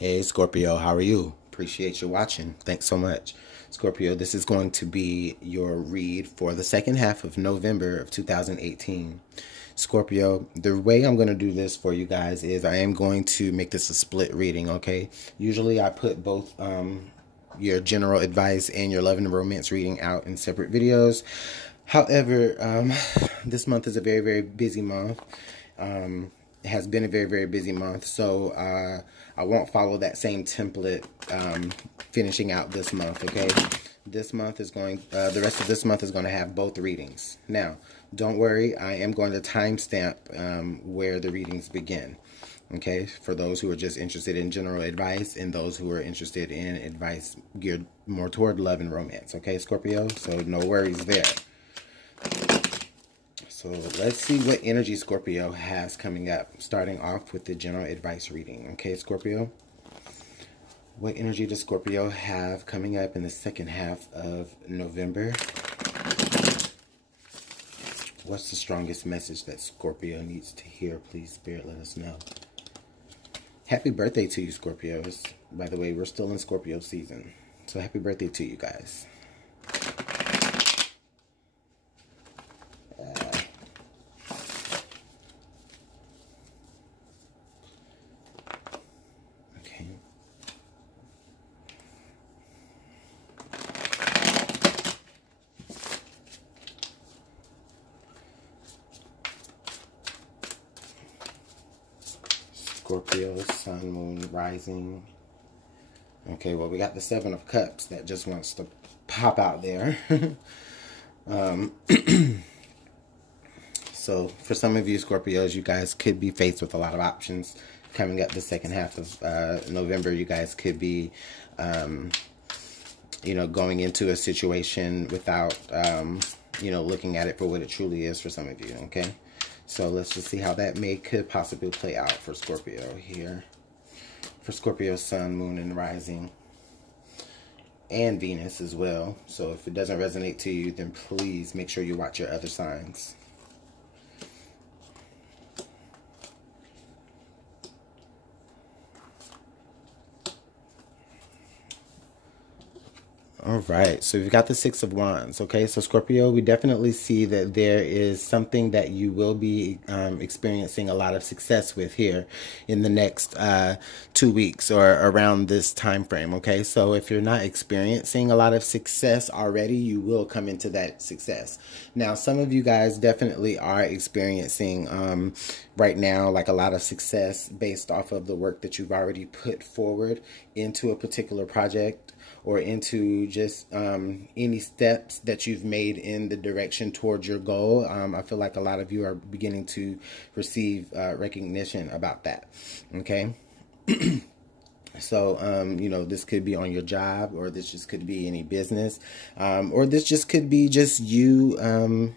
Hey Scorpio, how are you? Appreciate you watching. Thanks so much. Scorpio, this is going to be your read for the second half of November of 2018. Scorpio, the way I'm going to do this for you guys is I am going to make this a split reading, okay? Usually I put both your general advice and your love and romance reading out in separate videos. However, this month is a very, very busy month. It has been a very, very busy month, so I won't follow that same template finishing out this month, okay? This month is going, the rest of this month is going to have both readings. Now, don't worry, I am going to timestamp where the readings begin, okay? For those who are just interested in general advice and those who are interested in advice geared more toward love and romance, okay, Scorpio? So no worries there. So let's see what energy Scorpio has coming up, starting off with the general advice reading. Okay, Scorpio? What energy does Scorpio have coming up in the second half of November? What's the strongest message that Scorpio needs to hear? Please, Spirit, let us know. Happy birthday to you, Scorpios. By the way, we're still in Scorpio season. So happy birthday to you guys. Scorpio, Sun, Moon, Rising. Okay, well, we got the Seven of Cups that just wants to pop out there. So, for some of you Scorpios, you guys could be faced with a lot of options coming up the second half of November. You guys could be, you know, going into a situation without, you know, looking at it for what it truly is for some of you, okay? So let's just see how that could possibly play out for Scorpio here. For Scorpio, Sun, Moon, and Rising. And Venus as well. So if it doesn't resonate to you, then please make sure you watch your other signs. All right, so we've got the Six of Wands, okay? So Scorpio, we definitely see that there is something that you will be experiencing a lot of success with here in the next 2 weeks or around this time frame, okay? So if you're not experiencing a lot of success already, you will come into that success. Now, some of you guys definitely are experiencing right now like a lot of success based off of the work that you've already put forward into a particular project, or into just any steps that you've made in the direction towards your goal. I feel like a lot of you are beginning to receive recognition about that, okay? So, you know, this could be on your job, or this just could be any business, or this just could be just you,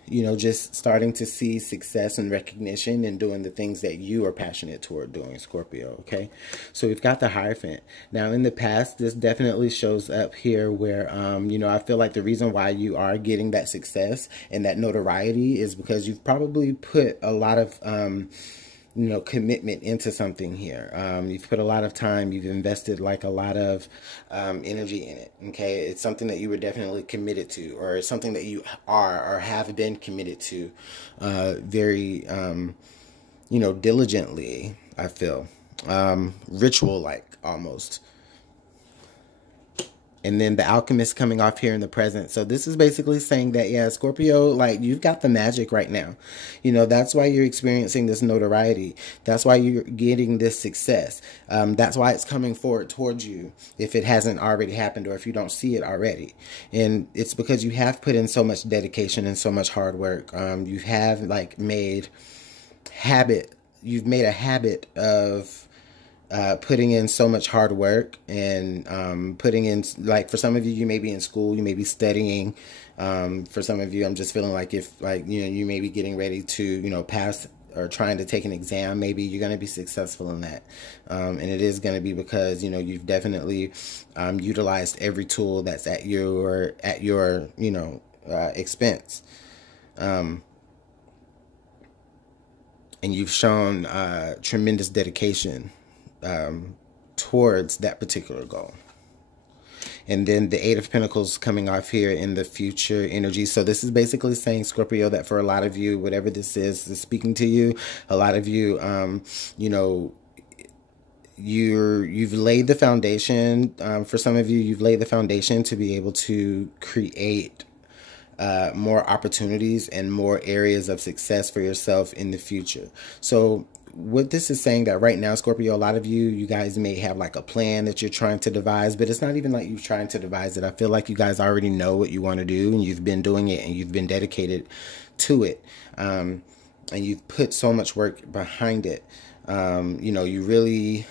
you know, just starting to see success and recognition and doing the things that you are passionate toward doing, Scorpio, okay? So we've got the Hierophant. Now, in the past, this definitely shows up here where, you know, I feel like the reason why you are getting that success and that notoriety is because you've probably put a lot of, you know, commitment into something here. You've put a lot of time, you've invested like a lot of energy in it, okay? It's something that you were definitely committed to, or it's something that you are or have been committed to very, you know, diligently, I feel. Ritual-like, almost. And then the Alchemist coming off here in the present. So this is basically saying that, yeah, Scorpio, like, you've got the magic right now. You know, that's why you're experiencing this notoriety. That's why you're getting this success. That's why it's coming forward towards you if it hasn't already happened, or if you don't see it already. And it's because you have put in so much dedication and so much hard work. You have, like, you've made a habit of putting in so much hard work, and putting in, like, for some of you, you may be in school, you may be studying. For some of you, I'm just feeling like if, like, you know, you may be getting ready to, you know, pass or trying to take an exam, maybe you're going to be successful in that. And it is going to be because, you know, you've definitely utilized every tool that's at your you know, expense. And you've shown tremendous dedication towards that particular goal. And then the Eight of Pentacles coming off here in the future energy. So this is basically saying, Scorpio, that for a lot of you, whatever this is speaking to you, a lot of you, you know, you've laid the foundation. For some of you, you've laid the foundation to be able to create more opportunities and more areas of success for yourself in the future. So what this is saying, that right now, Scorpio, a lot of you guys may have like a plan that you're trying to devise, but it's not even like you're trying to devise it. I feel like you guys already know what you want to do, and you've been doing it, and you've been dedicated to it. And you've put so much work behind it. You know, you really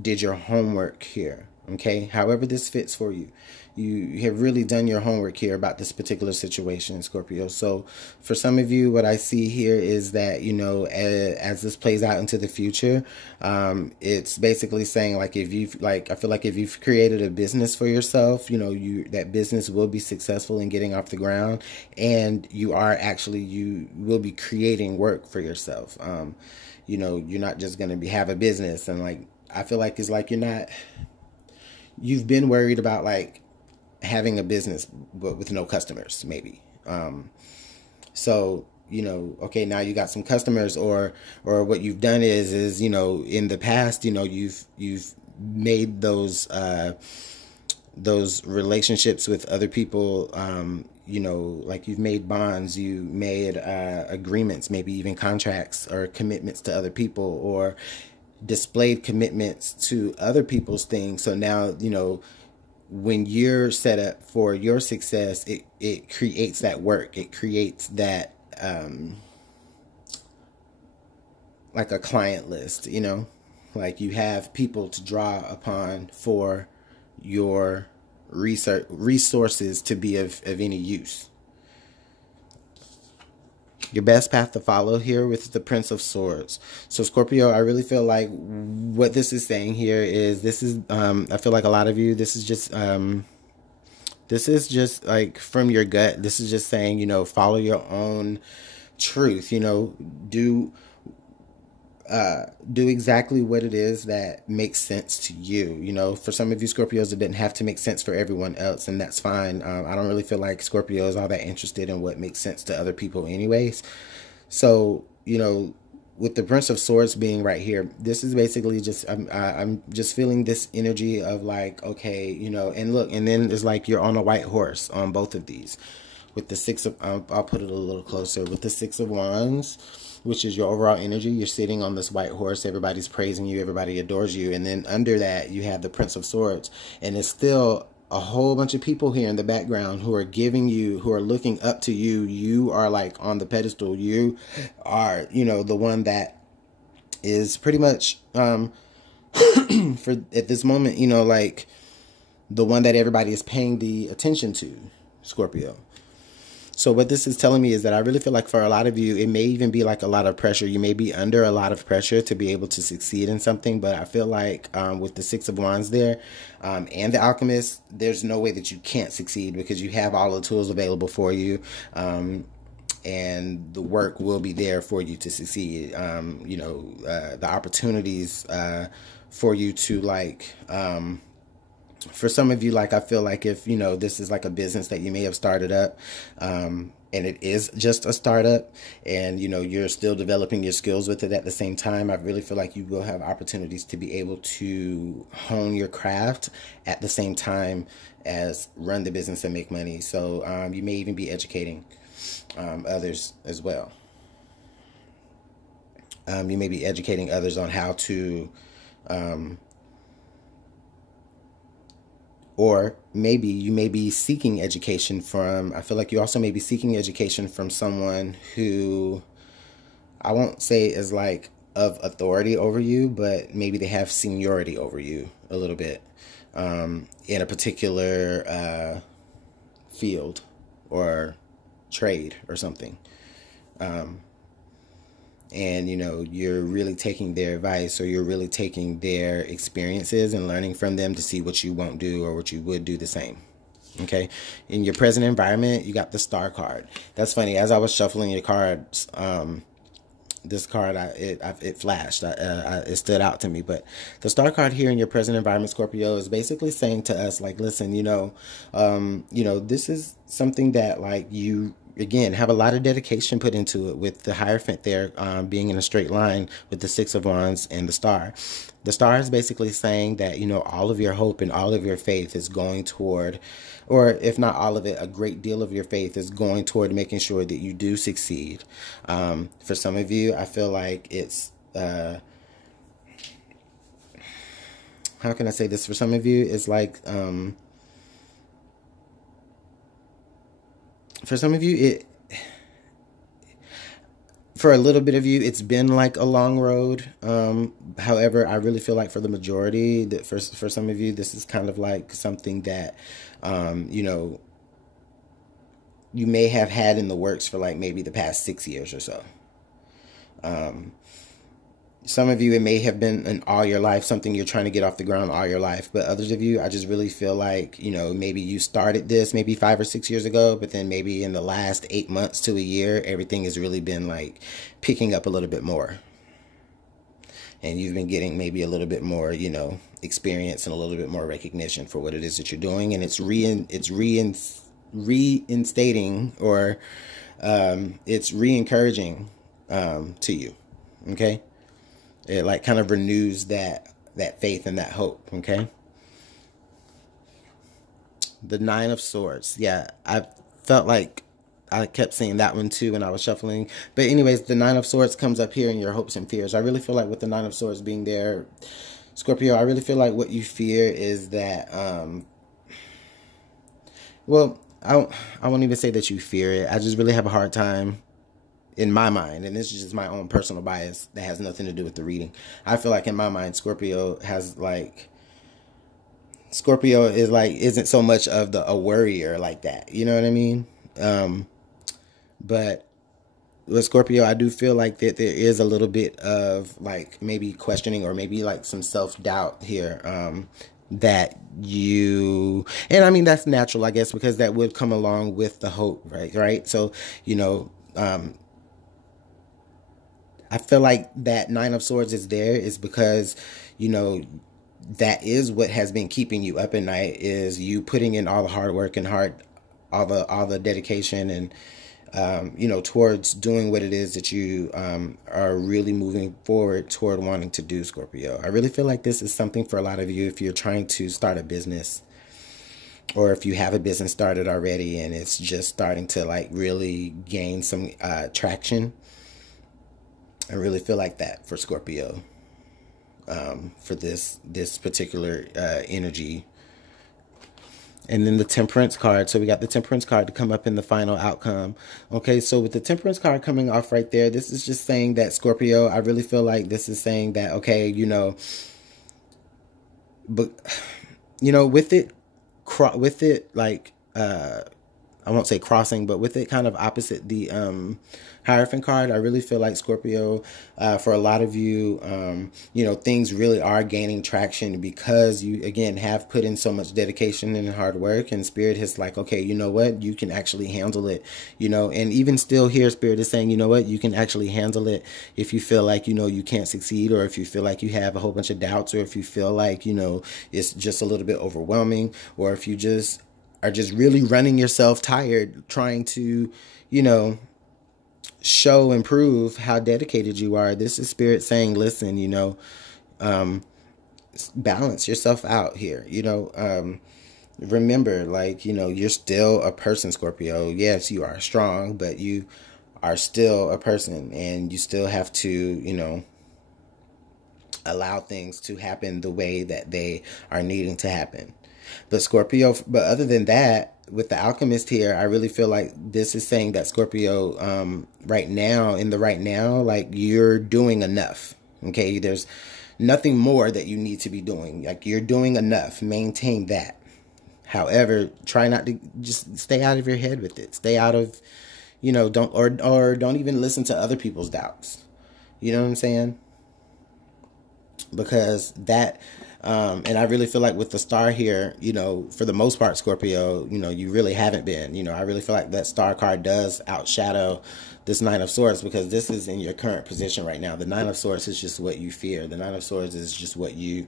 did your homework here. Okay. However this fits for you. You have really done your homework here about this particular situation, Scorpio. So for some of you, what I see here is that, you know, as this plays out into the future, it's basically saying, like, if you've, like, I feel like if you've created a business for yourself, you know, that business will be successful in getting off the ground, and you will be creating work for yourself. You know, you're not just going to have a business, and like, I feel like it's like you've been worried about like having a business but with no customers, maybe. So, you know, okay, now you got some customers, or what you've done is, you know, in the past, you know, you've made those relationships with other people, you know, like you've made bonds, you made agreements, maybe even contracts or commitments to other people, or displayed commitments to other people's things. So now, you know, when you're set up for your success, it creates that work. It creates that, like a client list, you know, like you have people to draw upon for your resources to be of any use. Your best path to follow here with the Prince of Swords. So Scorpio, I really feel like what this is saying here is, I feel like a lot of you, this is just like from your gut. This is just saying, you know, follow your own truth, you know, do exactly what it is that makes sense to you. You know, for some of you Scorpios, it didn't have to make sense for everyone else, and that's fine. I don't really feel like Scorpio is all that interested in what makes sense to other people anyways. So, you know, with the Prince of Swords being right here, this is basically just, I'm just feeling this energy of like, okay, you know, and look, and then it's like you're on a white horse on both of these. With the Six of, I'll put it a little closer, with the Six of Wands, which is your overall energy. You're sitting on this white horse. Everybody's praising you. Everybody adores you. And then under that, you have the Prince of Swords. And it's still a whole bunch of people here in the background who are giving you, who are looking up to you. You are like on the pedestal. You are, you know, the one that is pretty much, for at this moment, you know, like the one that everybody is paying the attention to, Scorpio. So what this is telling me is that I really feel like for a lot of you, it may even be like a lot of pressure. You may be under a lot of pressure to be able to succeed in something. But I feel like with the Six of Wands there and the Alchemist, there's no way that you can't succeed, because you have all the tools available for you. And the work will be there for you to succeed. You know, the opportunities for you to like... for some of you, like, I feel like if, you know, this is like a business that you may have started up, and it is just a startup, and, you know, you're still developing your skills with it at the same time, I really feel like you will have opportunities to be able to hone your craft at the same time as run the business and make money. So you may even be educating others as well. You may be educating others on how to... or maybe you may be seeking education from, I feel like you also may be seeking education from someone who, I won't say is like of authority over you, but maybe they have seniority over you a little bit in a particular field or trade or something. And, you know, you're really taking their advice, or you're really taking their experiences and learning from them to see what you won't do or what you would do the same. Okay. In your present environment, you got the Star card. That's funny. As I was shuffling your cards, this card, it flashed. It stood out to me. But the Star card here in your present environment, Scorpio, is basically saying to us, like, listen, this is something that, like, you, again, have a lot of dedication put into it, with the Hierophant there being in a straight line with the Six of Wands and the Star. The Star is basically saying that, all of your hope and all of your faith is going toward, or if not all of it, a great deal of your faith is going toward making sure that you do succeed. For some of you, I feel like it's, how can I say this? For some of you, it's like, for some of you, for a little bit of you, it's been like a long road. However, I really feel like for the majority, that for some of you, this is kind of like something that, you may have had in the works for like maybe the past 6 years or so. Some of you, it may have been in all your life, something you're trying to get off the ground all your life. But others of you, I just really feel like, maybe you started this maybe 5 or 6 years ago, but then maybe in the last 8 months to a year, everything has really been like picking up a little bit more. And you've been getting maybe a little bit more, experience and a little bit more recognition for what it is that you're doing. And it's reinstating, or it's re-encouraging to you. Okay. It like kind of renews that faith and that hope, okay? The Nine of Swords. Yeah, I felt like I kept seeing that one too when I was shuffling. But anyways, the Nine of Swords comes up here in your hopes and fears. I really feel like with the Nine of Swords being there, Scorpio, I really feel like what you fear is that, well, I won't even say that you fear it. I just really have a hard time, in my mind, and this is just my own personal bias that has nothing to do with the reading. I feel like in my mind, Scorpio isn't so much of a worrier like that. You know what I mean? But with Scorpio, I do feel like that there is a little bit of like maybe questioning or maybe like some self-doubt here. That you, and I mean, that's natural, I guess, because that would come along with the hope, right? So, I feel like that Nine of Swords is there is because, that is what has been keeping you up at night, is you putting in all the hard work and all the dedication and, towards doing what it is that you are really moving forward toward wanting to do, Scorpio. I really feel like this is something for a lot of you if you're trying to start a business, or if you have a business started already and it's just starting to like really gain some traction. I really feel like that for Scorpio, for this particular energy. And then the Temperance card. So we got the Temperance card to come up in the final outcome. Okay, so with the Temperance card coming off right there, this is just saying that, Scorpio, I really feel like this is saying that, okay, but, with it, like, I won't say crossing, but with it kind of opposite the Hierophant card, I really feel like, Scorpio, for a lot of you, things really are gaining traction because you, again, have put in so much dedication and hard work, and Spirit is like, okay, you know what, you can actually handle it, and even still here, Spirit is saying, you know what, you can actually handle it if you feel like, you can't succeed, or if you feel like you have a whole bunch of doubts, or if you feel like, it's just a little bit overwhelming, or if you just are just really running yourself tired trying to, show and prove how dedicated you are. This is Spirit saying, listen, balance yourself out here. Remember, like, you're still a person, Scorpio. Yes, you are strong, but you are still a person, and you still have to, allow things to happen the way that they are needing to happen. But Scorpio, but other than that, with the Alchemist here, I really feel like this is saying that, Scorpio, right now, like, you're doing enough. Okay, there's nothing more that you need to be doing. Like, you're doing enough. Maintain that. However, try not to, just stay out of your head with it. Stay out of, don't even listen to other people's doubts. You know what I'm saying? Because that And I really feel like with the star here, you know, for the most part, Scorpio, you know, you really haven't been. You know, I really feel like that star card does outshadow this Nine of Swords, because this is in your current position right now. The Nine of Swords is just what you fear. The Nine of Swords is just what you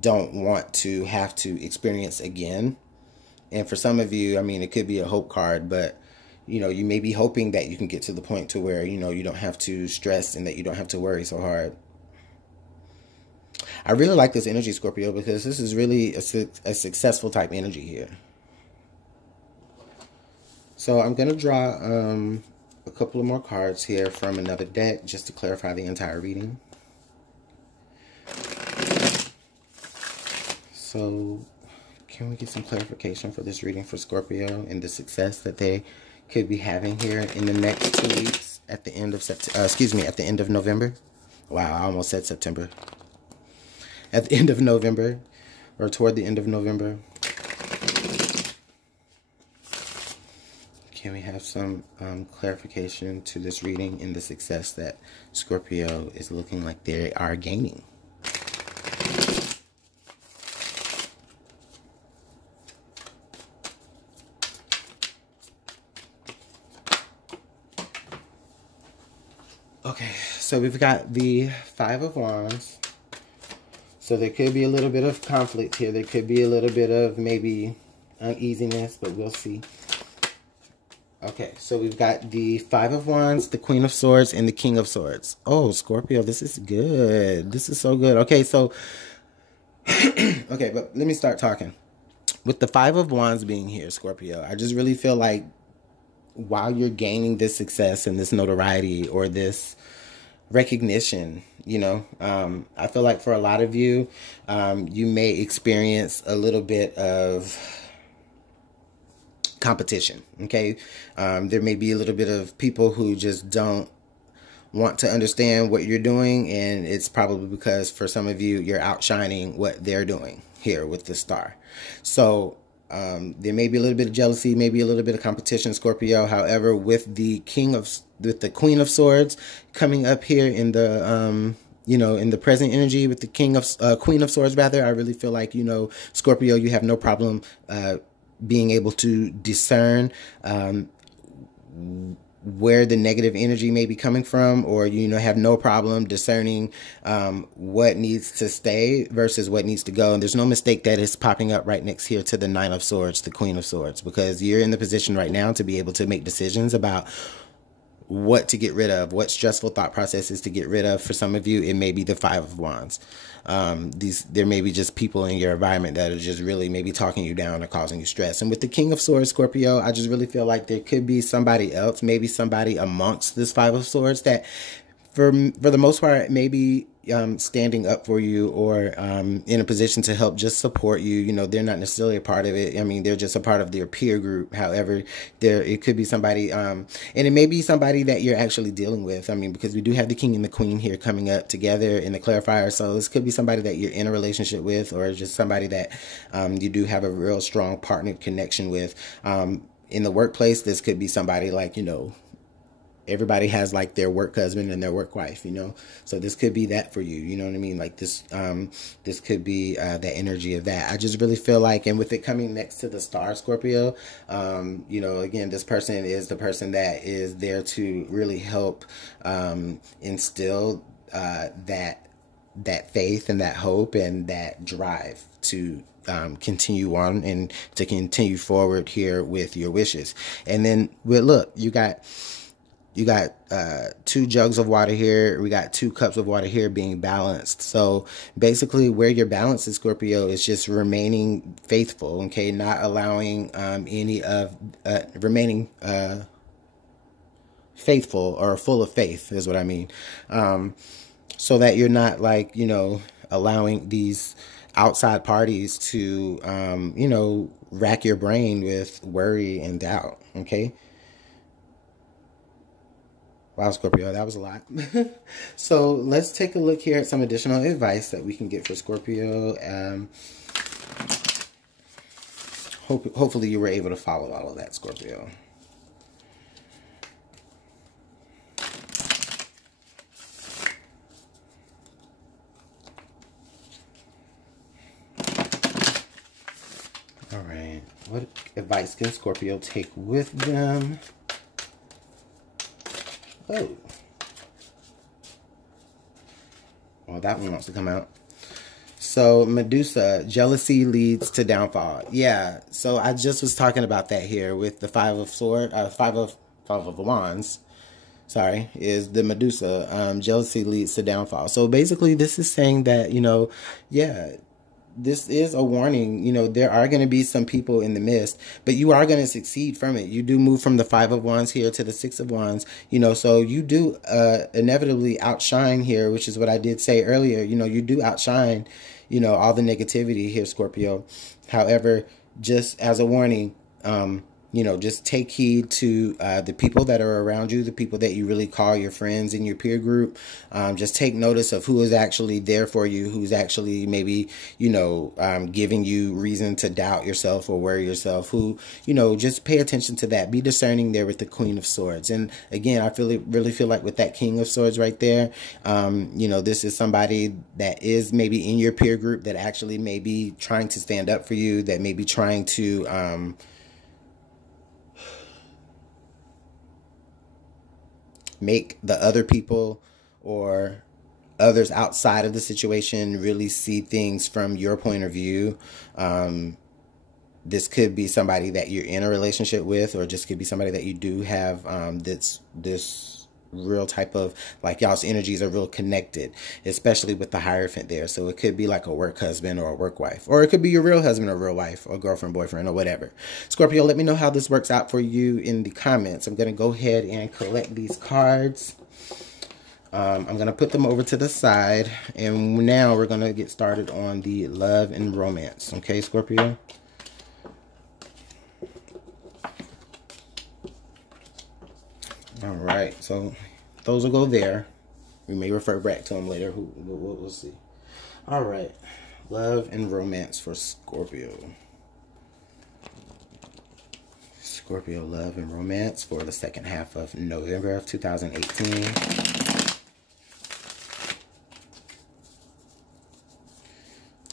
don't want to have to experience again. And for some of you, I mean, it could be a hope card, but you know, you may be hoping that you can get to the point to where, you know, you don't have to stress and that you don't have to worry so hard. I really like this energy, Scorpio, because this is really a successful type energy here. So I'm going to draw a couple of more cards here from another deck just to clarify the entire reading. So can we get some clarification for this reading for Scorpio and the success that they could be having here in the next 2 weeks at the end of at the end of November? Wow, I almost said September. At the end of November, or toward the end of November. Can we have some clarification to this reading and the success that Scorpio is looking like they are gaining? Okay, so we've got the Five of Wands. So there could be a little bit of conflict here. There could be a little bit of maybe uneasiness, but we'll see. Okay, so we've got the Five of Wands, the Queen of Swords, and the King of Swords. Oh, Scorpio, this is good. This is so good. Okay, so, okay, but let me start talking. With the Five of Wands being here, Scorpio, I just really feel like while you're gaining this success and this notoriety or this recognition, you know, I feel like for a lot of you, you may experience a little bit of competition, okay? There may be a little bit of people who just don't want to understand what you're doing, and it's probably because for some of you, you're outshining what they're doing here with the star. So there may be a little bit of jealousy, maybe a little bit of competition, Scorpio. However, with the Queen of Swords coming up here in the you know, in the present energy with the Queen of Swords, rather, I really feel like, you know, Scorpio, you have no problem being able to discern where the negative energy may be coming from, or, you know, have no problem discerning what needs to stay versus what needs to go. And there's no mistake that it's popping up right next here to the Nine of Swords, the Queen of Swords, because you're in the position right now to be able to make decisions about what to get rid of, what stressful thought processes to get rid of. For some of you, it may be the Five of Wands. There may be just people in your environment that are just really maybe talking you down or causing you stress. And with the King of Swords, Scorpio, I just really feel like there could be somebody else, maybe somebody amongst this Five of Swords that for the most part, maybe standing up for you or in a position to help just support you. You know, they're not necessarily a part of it. I mean, they're just a part of their peer group. However, it could be somebody, and it may be somebody that you're actually dealing with. I mean, because we do have the King and the Queen here coming up together in the clarifier. So this could be somebody that you're in a relationship with, or just somebody that you do have a real strong partner connection with. In the workplace, this could be somebody like, you know, everybody has like their work husband and their work wife, you know, so this could be that for you, you know what I mean? Like this, this could be the energy of that. I just really feel like, and with it coming next to the star, Scorpio, you know, again, this person is the person that is there to really help instill that faith and that hope and that drive to continue on and to continue forward here with your wishes. And then, well, look, you got 2 jugs of water here. We got 2 cups of water here being balanced. So basically where your balance is, Scorpio, is just remaining faithful, okay? Not allowing remaining faithful or full of faith is what I mean. So that you're not like, you know, allowing these outside parties to, you know, rack your brain with worry and doubt, okay? Wow, Scorpio, that was a lot. So let's take a look here at some additional advice that we can get for Scorpio. Hopefully you were able to follow all of that, Scorpio. What advice can Scorpio take with them? Oh. Well, that one wants to come out. So, Medusa, jealousy leads to downfall. Yeah, so I just was talking about that here with the five of wands. Sorry, is the Medusa. Jealousy leads to downfall. So basically, this is saying that, you know, yeah, this is a warning. You know, there are going to be some people in the midst, but you are going to succeed from it. You do move from the 5 of wands here to the 6 of wands, you know, so you do inevitably outshine here, which is what I did say earlier. You know, you do outshine, you know, all the negativity here, Scorpio. However, just as a warning, you know, just take heed to the people that are around you, the people that you really call your friends in your peer group. Just take notice of who is actually there for you, who's actually maybe, you know, giving you reason to doubt yourself or worry yourself, who, you know, just pay attention to that. Be discerning there with the Queen of Swords. And again, I really feel like with that King of Swords right there, you know, this is somebody that is maybe in your peer group that actually may be trying to stand up for you, that may be trying to, make the other people or others outside of the situation really see things from your point of view. This could be somebody that you're in a relationship with, or just could be somebody that you do have this real type of, like, y'all's energies are real connected, especially with the Hierophant there. So it could be like a work husband or a work wife, or it could be your real husband or real wife, or girlfriend, boyfriend, or whatever. Scorpio, let me know how this works out for you in the comments. I'm going to go ahead and collect these cards. I'm going to put them over to the side, and now we're going to get started on the love and romance. Okay, Scorpio? All right, so those will go there. We may refer back to them later. We'll see. All right, love and romance for Scorpio. Scorpio, love and romance for the second half of November of 2018.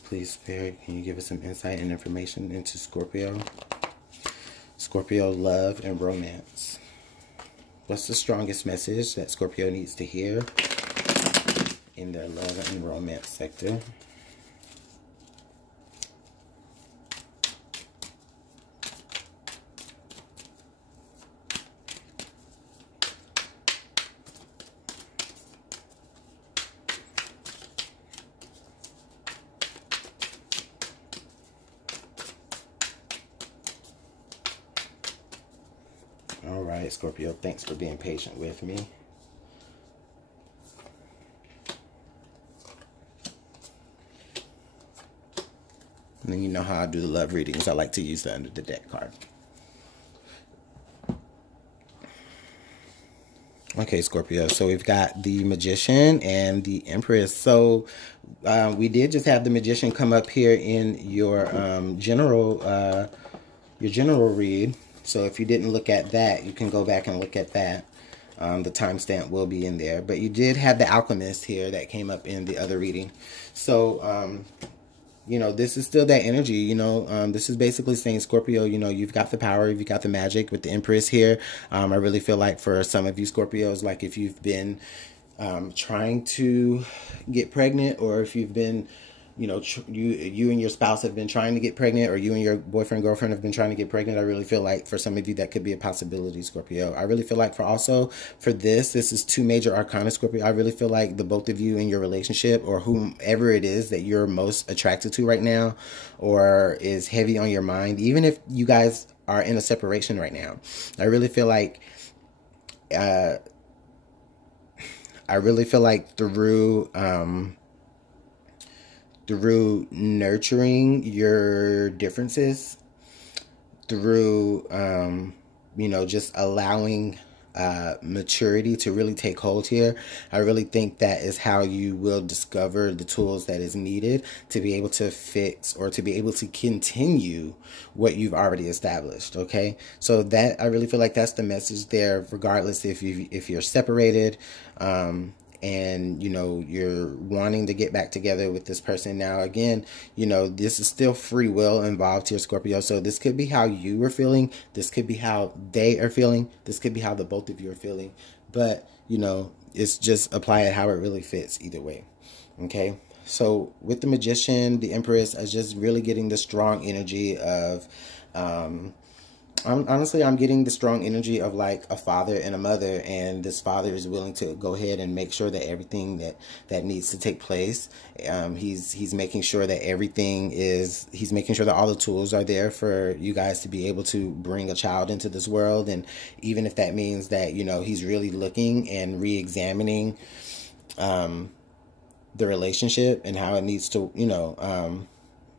Please, Spirit, can you give us some insight and information into Scorpio? Scorpio, love and romance. What's the strongest message that Scorpio needs to hear in their love and romance sector? All right, Scorpio, thanks for being patient with me. And then you know how I do the love readings. I like to use the under the deck card. Okay, Scorpio, so we've got the Magician and the Empress. So we did just have the Magician come up here in your general read. So if you didn't look at that, you can go back and look at that. The timestamp will be in there. But you did have the Alchemist here that came up in the other reading. So, you know, this is still that energy, you know. This is basically saying, Scorpio, you know, you've got the power, you've got the magic with the Empress here. I really feel like for some of you Scorpios, like if you've been trying to get pregnant, or if you've been, you know, you and your spouse have been trying to get pregnant, or you and your boyfriend, girlfriend have been trying to get pregnant, I really feel like for some of you that could be a possibility, Scorpio. I really feel like for this is 2 major arcana, Scorpio. I really feel like the both of you in your relationship, or whomever it is that you're most attracted to right now, or is heavy on your mind, even if you guys are in a separation right now, I really feel like through nurturing your differences, through, you know, just allowing maturity to really take hold here, I really think that is how you will discover the tools that is needed to be able to fix, or to be able to continue what you've already established. Okay, so that, I really feel like that's the message there, regardless if you're separated. and, you know, you're wanting to get back together with this person. Now, again, you know, this is still free will involved here, Scorpio. So this could be how you are feeling. This could be how they are feeling. This could be how the both of you are feeling. But, you know, it's just apply it how it really fits either way. Okay. So with the Magician, the Empress is just really getting the strong energy of, I'm getting the strong energy of like a father and a mother, and this father is willing to go ahead and make sure that everything that needs to take place, he's making sure that he's making sure that all the tools are there for you guys to be able to bring a child into this world. And even if that means that, you know, he's really looking and re-examining the relationship and how it needs to, you know,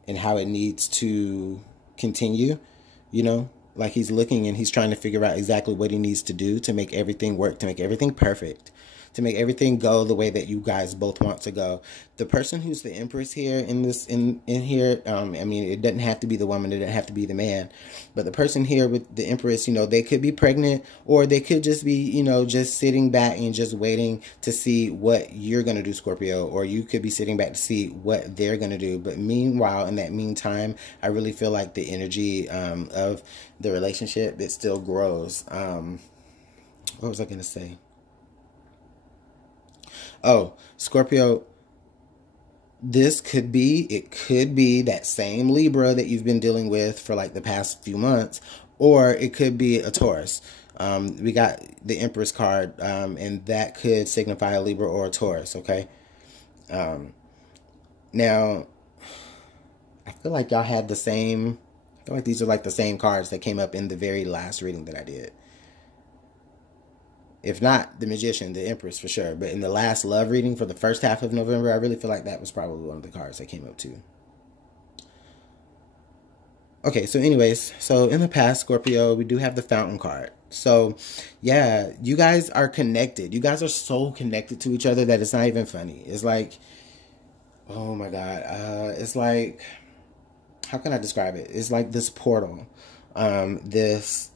and how it needs to continue, you know, like he's looking and he's trying to figure out exactly what he needs to do to make everything work, to make everything perfect, to make everything go the way that you guys both want to go. The person who's the Empress here in here, I mean, it doesn't have to be the woman, it doesn't have to be the man, but the person here with the Empress, you know, they could be pregnant, or they could just be, you know, just sitting back and just waiting to see what you're going to do, Scorpio, or you could be sitting back to see what they're going to do. But meanwhile, in that meantime, I really feel like the energy of the relationship, it still grows. What was I going to say? Oh, Scorpio, it could be that same Libra that you've been dealing with for like the past few months, or it could be a Taurus. We got the Empress card, and that could signify a Libra or a Taurus, okay? Now, I feel like y'all had the same, I feel like these are like the same cards that came up in the very last reading that I did. If not the Magician, the Empress for sure. But in the last love reading for the first half of November, I really feel like that was probably one of the cards that came up too. Okay, so anyways, so in the past, Scorpio, we do have the Fountain card. So, yeah, you guys are connected. You guys are so connected to each other that it's not even funny. It's like, oh my God. It's like, how can I describe it? It's like this portal. This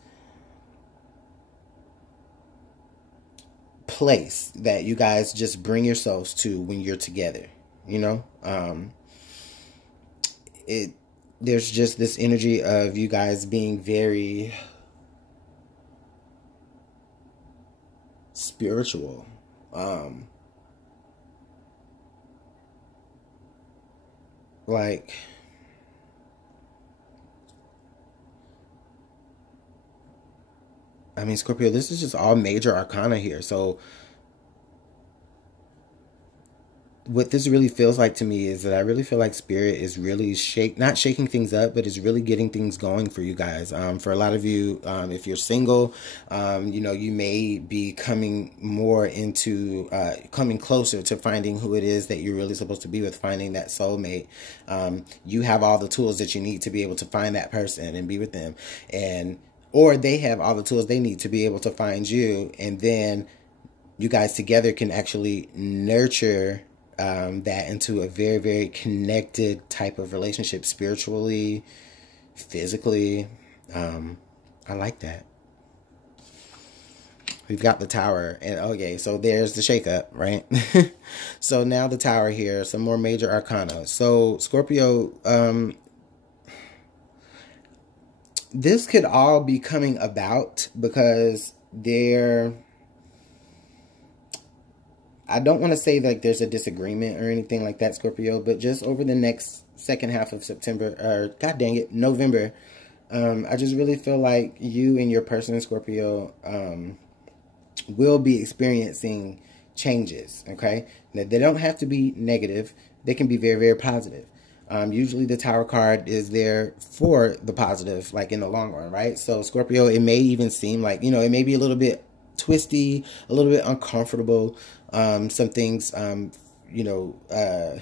place that you guys just bring yourselves to when you're together, you know. There's just this energy of you guys being very spiritual, like I mean, Scorpio, this is just all major arcana here. So what this really feels like to me is that I really feel like Spirit is really not shaking things up, but is really getting things going for you guys. For a lot of you, if you're single, you know, you may be coming more into, coming closer to finding who it is that you're really supposed to be with, finding that soulmate. You have all the tools that you need to be able to find that person and be with them, or they have all the tools they need to be able to find you, and then you guys together can actually nurture that into a very, very connected type of relationship, spiritually, physically. I like that. We've got the Tower, and okay, so there's the shakeup, right? So now the Tower here, some more major arcana. So Scorpio, this could all be coming about because I don't want to say like there's a disagreement or anything like that, Scorpio, but just over the next second half of September, or God dang it, November, I just really feel like you and your person, Scorpio, will be experiencing changes, okay? Now, they don't have to be negative. They can be very, very positive. Usually the Tower card is there for the positive, like in the long run, right? So Scorpio, it may even seem like, you know, it may be a little bit twisty, a little bit uncomfortable. Some things, you know,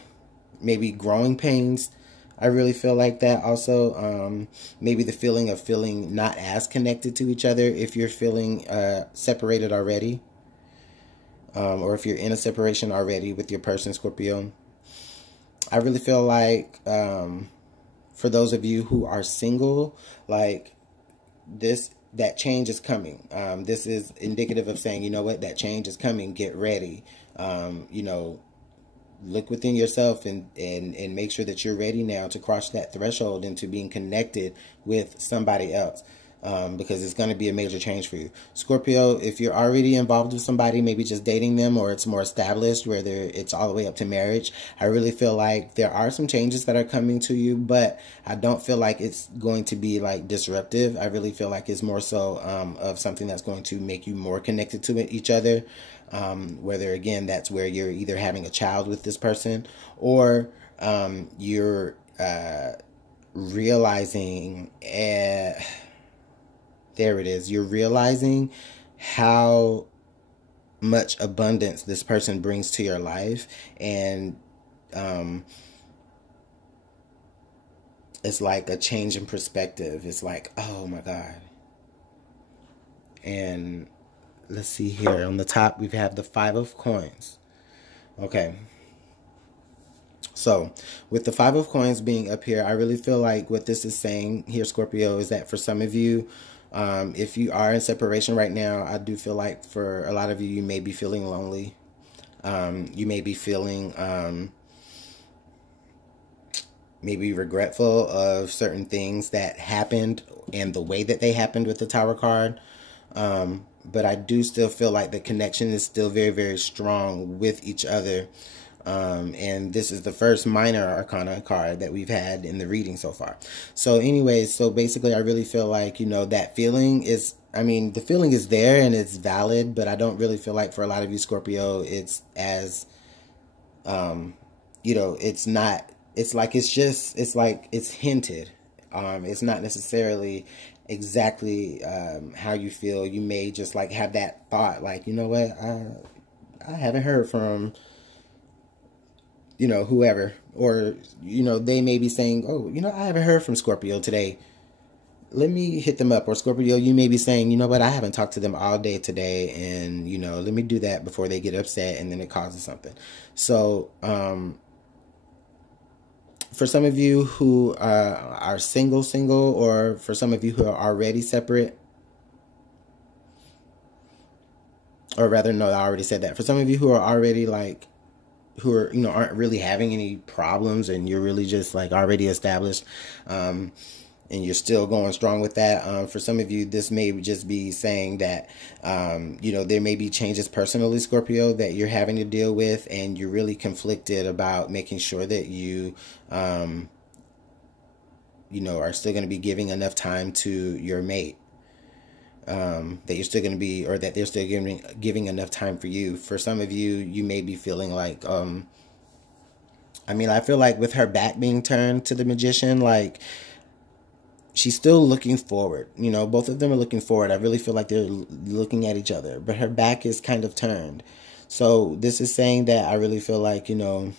maybe growing pains. I really feel like that also. Maybe the feeling of feeling not as connected to each other if you're feeling separated already. Or if you're in a separation already with your person, Scorpio. I really feel like for those of you who are single, like that change is coming. This is indicative of saying, you know what, that change is coming. Get ready. You know, look within yourself and make sure that you're ready now to cross that threshold into being connected with somebody else. Because it's going to be a major change for you. Scorpio, if you're already involved with somebody, maybe just dating them, or it's more established where it's all the way up to marriage, I really feel like there are some changes that are coming to you, but I don't feel like it's going to be like disruptive. I really feel like it's more so of something that's going to make you more connected to each other. Whether, again, that's where you're either having a child with this person, or you're realizing... there it is. You're realizing how much abundance this person brings to your life. And it's like a change in perspective. It's like, oh my God. And let's see here. On the top, we have the 5 of coins. Okay. So with the 5 of coins being up here, I really feel like what this is saying here, Scorpio, is that for some of you, if you are in separation right now, I do feel like for a lot of you, you may be feeling lonely. You may be feeling maybe regretful of certain things that happened and the way that they happened with the Tower card. But I do still feel like the connection is still very, very strong with each other. And this is the first minor arcana card that we've had in the reading so far. So anyways, so basically I really feel like, you know, that feeling is, I mean, the feeling is there and it's valid, but I don't really feel like for a lot of you, Scorpio, it's as, you know, it's not, it's like, it's just, it's like, it's hinted. It's not necessarily exactly, how you feel. You may just like have that thought, like, you know what, I haven't heard from, you know, whoever, or, you know, they may be saying, oh, you know, I haven't heard from Scorpio today. Let me hit them up. Or Scorpio, you may be saying, you know what, I haven't talked to them all day today, and, you know, let me do that before they get upset and then it causes something. So, for some of you who are single, or for some of you who are already separate, or rather, no, I already said that. For some of you who are already like, who are, you know, aren't really having any problems, and you're really just like already established, and you're still going strong with that. For some of you, this may just be saying that, you know, there may be changes personally, Scorpio, that you're having to deal with, and you're really conflicted about making sure that you, you know, are still going to be giving enough time to your mate. That you're still going to be, or that they're still giving enough time for you. For some of you, you may be feeling like, I mean, I feel like with her back being turned to the Magician, like, she's still looking forward. You know, both of them are looking forward. I really feel like they're looking at each other, but her back is kind of turned. So this is saying that I really feel like, you know,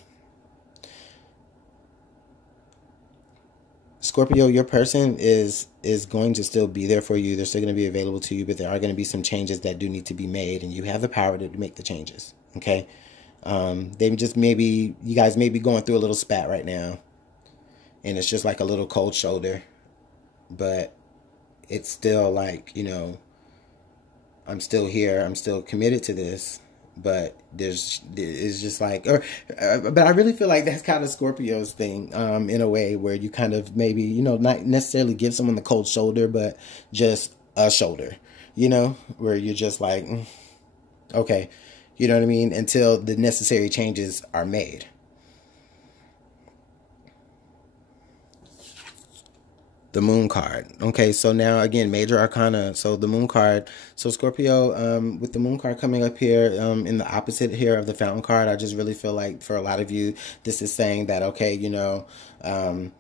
Scorpio, your person is going to still be there for you. They're still going to be available to you, but there are going to be some changes that do need to be made, and you have the power to make the changes. Okay. They just maybe, you guys may be going through a little spat right now, and it's just like a little cold shoulder, but it's still like, you know, I'm still here. I'm still committed to this. But it's just like, but I really feel like that's kind of Scorpio's thing, in a way, where you kind of maybe, you know, not necessarily give someone the cold shoulder, but just a shoulder, you know, where you're just like, okay, you know what I mean? Until the necessary changes are made. The Moon card. Okay, so now again, major arcana. So the Moon card. So Scorpio, with the Moon card coming up here, in the opposite here of the Fountain card, I just really feel like for a lot of you, this is saying that, okay, you know, okay.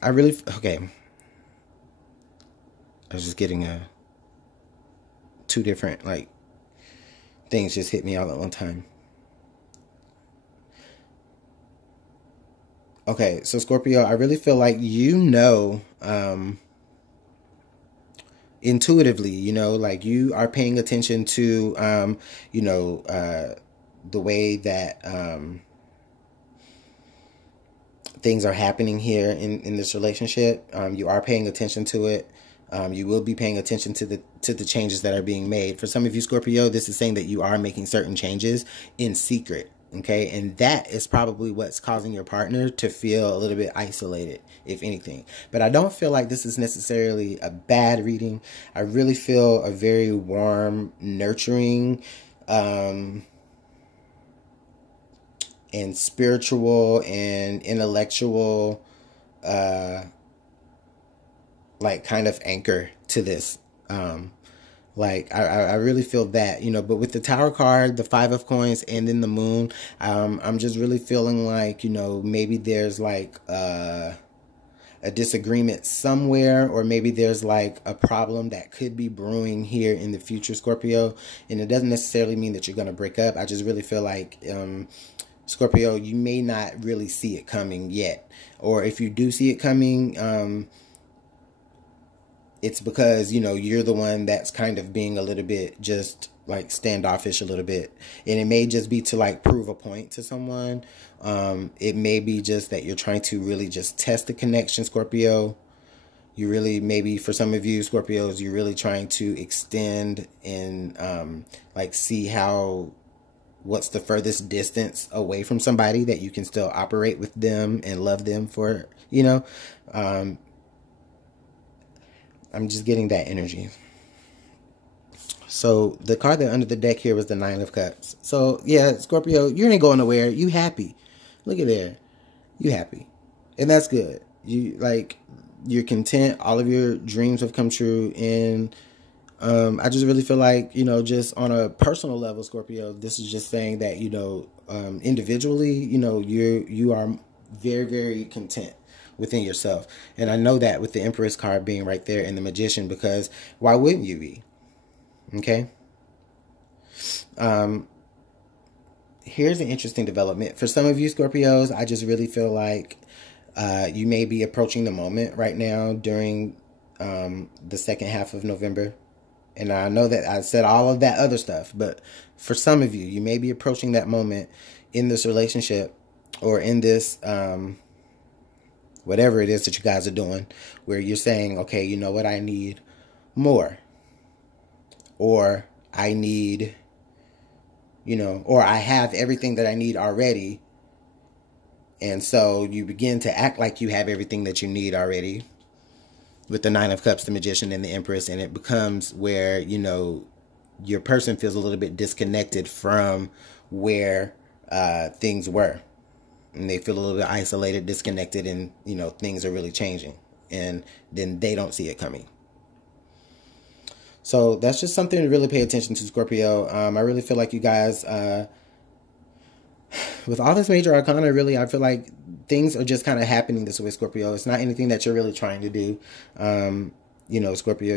I was just getting two different, like, things just hit me all at one time. Okay, so Scorpio, I really feel like, you know, intuitively, you know, like you are paying attention to, you know, the way that things are happening here in this relationship. You are paying attention to it. You will be paying attention to the changes that are being made. For some of you, Scorpio, this is saying that you are making certain changes in secret. Okay, and that is probably what's causing your partner to feel a little bit isolated, if anything. But I don't feel like this is necessarily a bad reading. I really feel a very warm, nurturing, and spiritual and intellectual, like kind of anchor to this. Like I really feel that, you know, but with the Tower card, the 5 of Coins, and then the Moon, I'm just really feeling like, you know, maybe there's like a disagreement somewhere, or maybe there's like a problem that could be brewing here in the future, Scorpio. And it doesn't necessarily mean that you're going to break up. I just really feel like, Scorpio, you may not really see it coming yet. Or if you do see it coming, it's because, you know, you're the one that's kind of being a little bit just like standoffish a little bit. And it may just be to like prove a point to someone. It may be just that you're trying to really just test the connection, Scorpio. You really, maybe for some of you Scorpios, you're really trying to extend and like see what's the furthest distance away from somebody that you can still operate with them and love them for, you know. I'm just getting that energy. So the card that under the deck here was the 9 of Cups. So yeah, Scorpio, you ain't going nowhere. You happy. Look at there. You happy. And that's good. You like, you're content. All of your dreams have come true. And I just really feel like, you know, just on a personal level, Scorpio, this is just saying that, you know, individually, you know, you are very, very content within yourself. And I know that with the Empress card being right there and the Magician, because why wouldn't you be? Okay. Here's an interesting development. For some of you Scorpios, I just really feel like you may be approaching the moment right now during the second half of November. And I know that I said all of that other stuff, but for some of you, you may be approaching that moment in this relationship or in this whatever it is that you guys are doing, where you're saying, okay, you know what, I need more. Or I need, you know, or I have everything that I need already. And so you begin to act like you have everything that you need already with the 9 of Cups, the Magician, and the Empress. And it becomes where, you know, your person feels a little bit disconnected from where things were. And they feel a little bit isolated, disconnected, and, you know, things are really changing. And then they don't see it coming. So that's just something to really pay attention to, Scorpio. I really feel like you guys, with all this major arcana, really, I feel like things are just kind of happening this way, Scorpio. It's not anything that you're really trying to do. You know, Scorpio,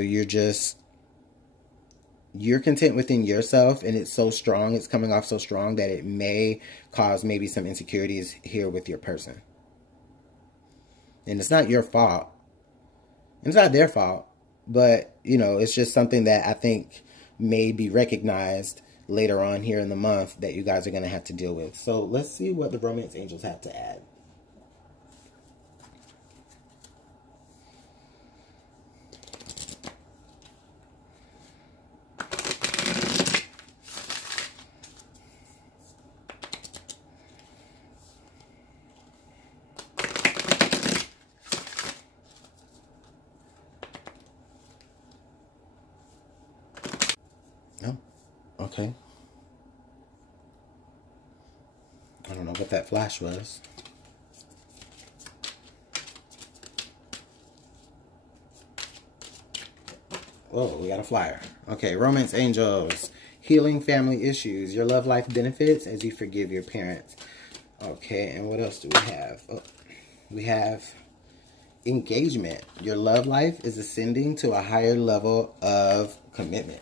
you're content within yourself, and it's so strong, it's coming off so strong that it may cause maybe some insecurities here with your person. And it's not your fault. It's not their fault, but, you know, it's just something that I think may be recognized later on here in the month that you guys are going to have to deal with. So let's see what the romance angels have to add. Okay. I don't know what that flash was. Whoa, we got a flyer. Okay, romance angels. Healing family issues. Your love life benefits as you forgive your parents. Okay, and what else do we have? Oh, we have engagement. Your love life is ascending to a higher level of commitment.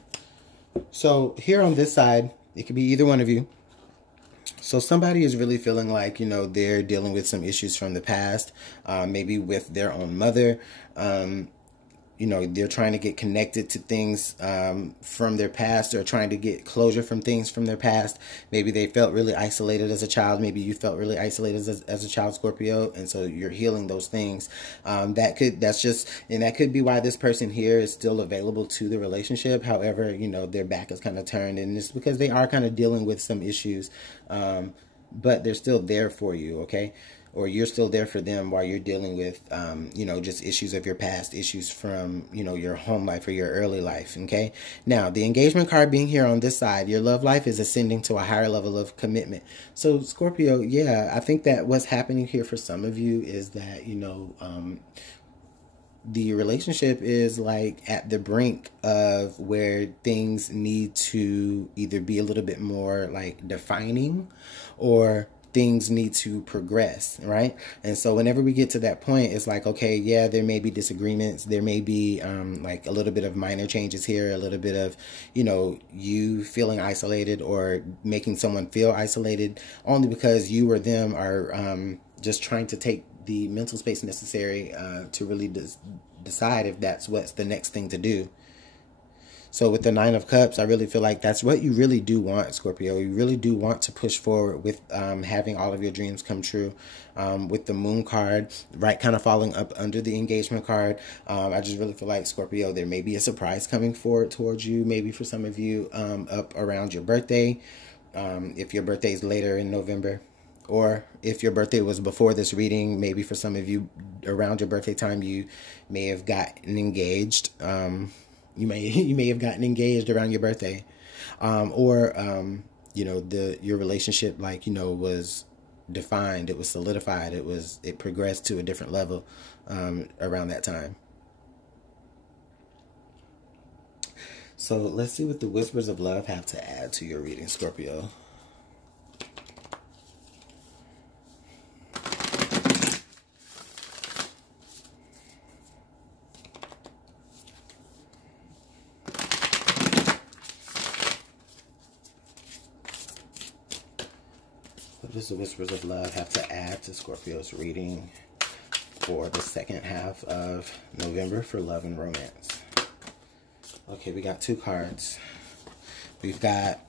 So here on this side, it could be either one of you. So somebody is really feeling like, you know, they're dealing with some issues from the past, maybe with their own mother. you know, they're trying to get connected to things from their past, or trying to get closure from things from their past. Maybe they felt really isolated as a child. Maybe you felt really isolated as a child, Scorpio, and so you're healing those things. That could be why this person here is still available to the relationship. However, you know, their back is kind of turned, and it's because they are kind of dealing with some issues, but they're still there for you, okay? Or you're still there for them while you're dealing with, you know, just issues of your past, issues from, you know, your home life or your early life, okay? Now, the engagement card being here on this side, your love life is ascending to a higher level of commitment. So, Scorpio, yeah, I think that what's happening here for some of you is that, you know, the relationship is like at the brink of where things need to either be a little bit more like defining, or things need to progress, right? And so whenever we get to that point, it's like, okay, yeah, there may be disagreements. There may be like a little bit of minor changes here, a little bit of, you know, you feeling isolated or making someone feel isolated only because you or them are just trying to take the mental space necessary to really decide if that's what's the next thing to do. So with the Nine of Cups, I really feel like that's what you really do want, Scorpio. You really do want to push forward with having all of your dreams come true. With the Moon card, right, kind of falling up under the engagement card. I just really feel like, Scorpio, there may be a surprise coming forward towards you, maybe for some of you up around your birthday, if your birthday is later in November. Or if your birthday was before this reading, maybe for some of you around your birthday time, you may have gotten engaged. You may have gotten engaged around your birthday, or you know, your relationship, like, you know, was defined, it was solidified, it progressed to a different level around that time. So let's see what the Whispers of Love have to add to your reading, Scorpio. What does the Whispers of Love have to add to Scorpio's reading for the second half of November for love and romance? Okay, we got two cards. We've got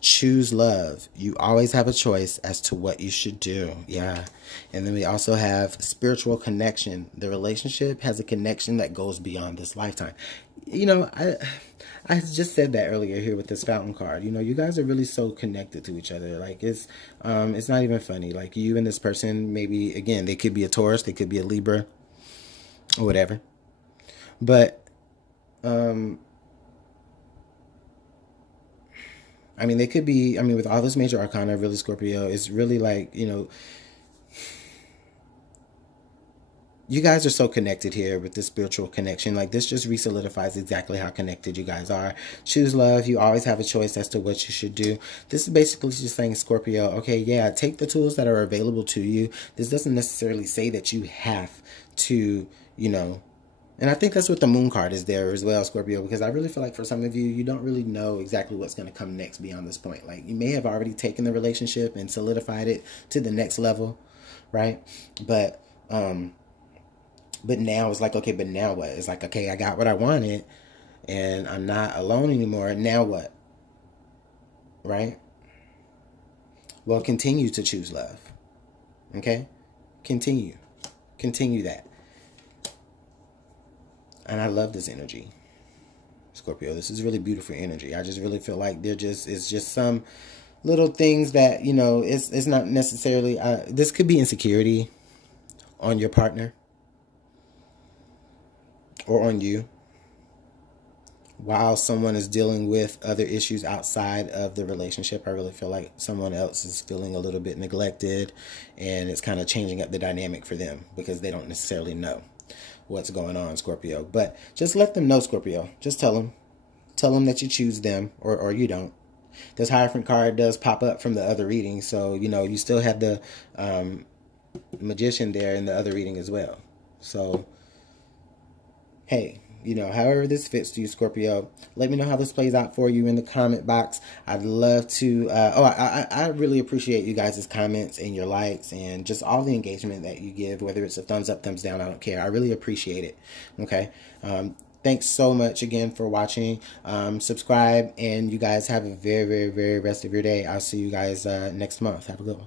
choose love. You always have a choice as to what you should do. Yeah. And then we also have spiritual connection. The relationship has a connection that goes beyond this lifetime. You know, I just said that earlier here with this fountain card. You know, you guys are really so connected to each other. Like, it's not even funny. Like, you and this person, maybe, again, they could be a Taurus, they could be a Libra, or whatever. But I mean, they could be, I mean, with all this major arcana, really, Scorpio, it's really like, you know, you guys are so connected here with this spiritual connection. Like, this just re-solidifies exactly how connected you guys are. Choose love. You always have a choice as to what you should do. This is basically just saying, Scorpio, okay, yeah, take the tools that are available to you. This doesn't necessarily say that you have to, you know, and I think that's what the Moon card is there as well, Scorpio, because I really feel like for some of you, you don't really know exactly what's going to come next beyond this point. Like, you may have already taken the relationship and solidified it to the next level, right? But now it's like, okay, but now what? It's like, okay, I got what I wanted and I'm not alone anymore. Now what? Right? Well, continue to choose love. Okay? Continue that. And I love this energy, Scorpio. This is really beautiful energy. I just really feel like it's just some little things that, you know, it's not necessarily, this could be insecurity on your partner or on you, while someone is dealing with other issues outside of the relationship. I really feel like someone else is feeling a little bit neglected, and it's kind of changing up the dynamic for them because they don't necessarily know what's going on, Scorpio. But just let them know, Scorpio. Just tell them that you choose them, or you don't. This Hierophant card does pop up from the other reading, so, you know, you still have the Magician there in the other reading as well. So, hey, You know, however this fits to you, Scorpio. Let me know how this plays out for you in the comment box. I'd love to. I really appreciate you guys' comments and your likes and just all the engagement that you give, whether it's a thumbs up, thumbs down. I don't care. I really appreciate it. Okay. Thanks so much again for watching. Subscribe, and you guys have a very, very, very rest of your day. I'll see you guys next month. Have a good one.